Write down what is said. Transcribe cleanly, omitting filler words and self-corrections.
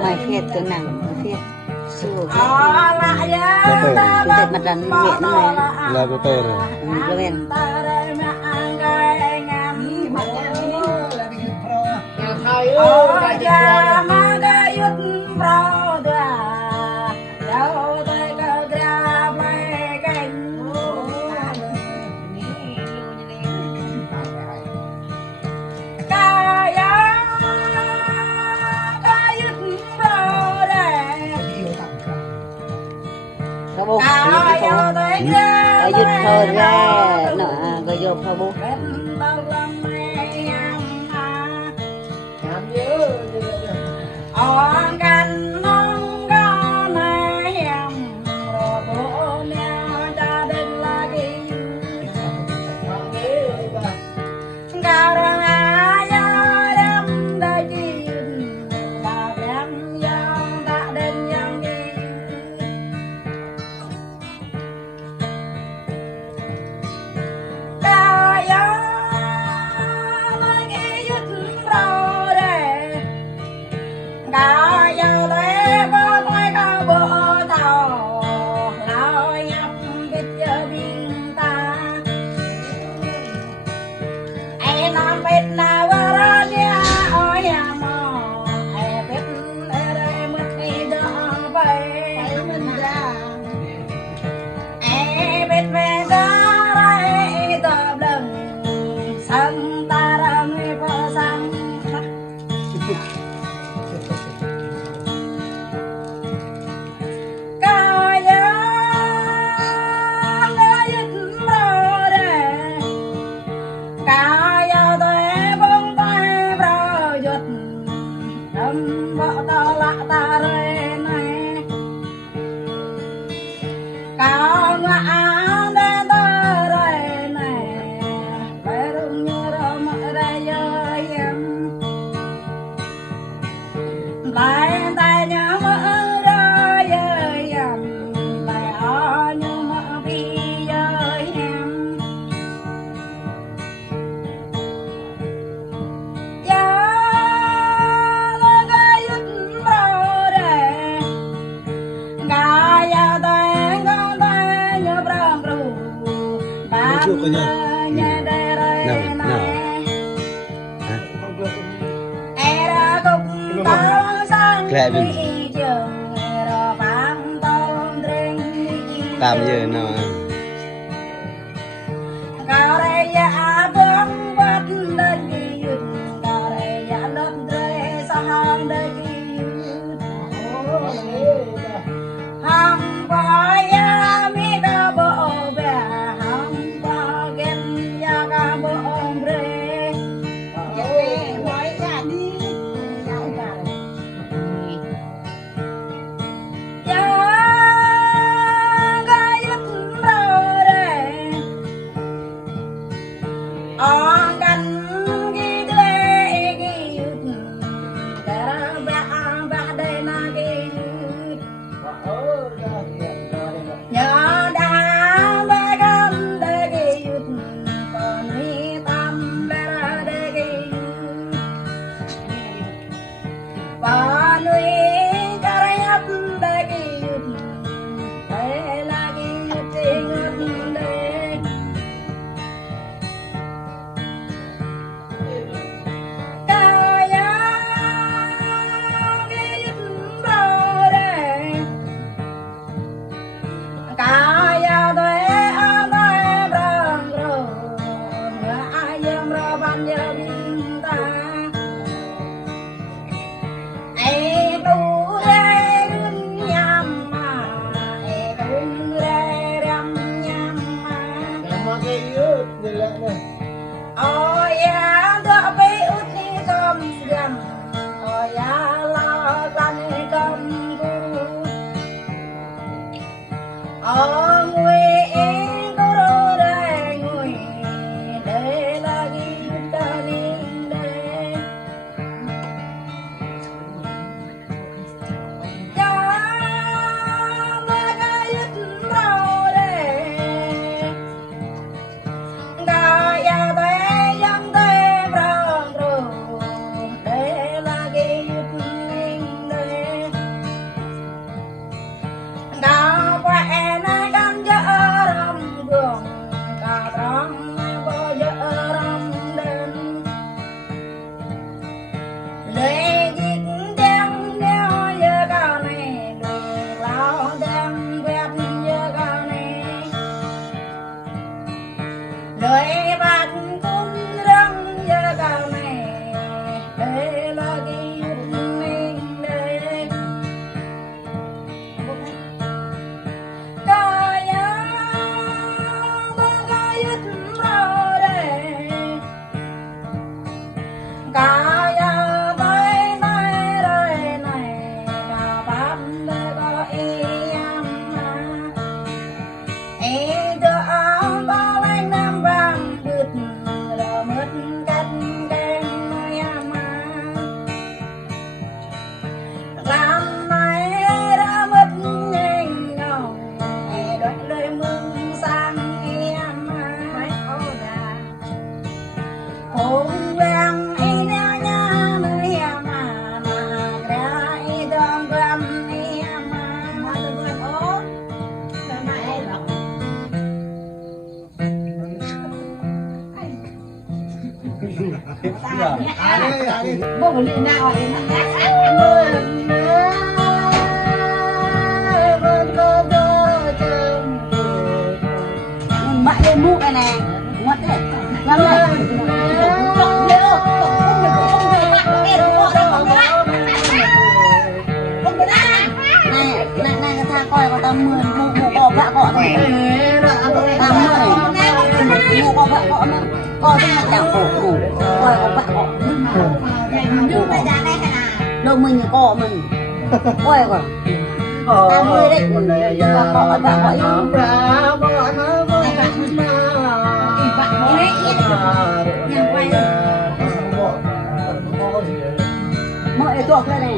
ngoài phiệt từ nặng phiệt sửa Là phiệt mặt đàn miệng này là cái tè rồi. rồi bên các bố ở dứt thơ ra nọ rồi vô thơ bố Chưa có nhá. Nào. Lại bên. Tạm giờ nào. bố của liên nào bạn lên mua cái này ngoặt đấy làm này cộng liệu không thể bạn nghe được gọi đâu không thể này cái thang coi có tầm 10 mua bò vạ gọ thôi tầm 10 mua bò vạ gọ nữa coi cái đảo cổ cổ coi có vạ gọ đâu mình cọ mình coi còn 80 đấy và cọ vạ gọ mọi tuộc lên này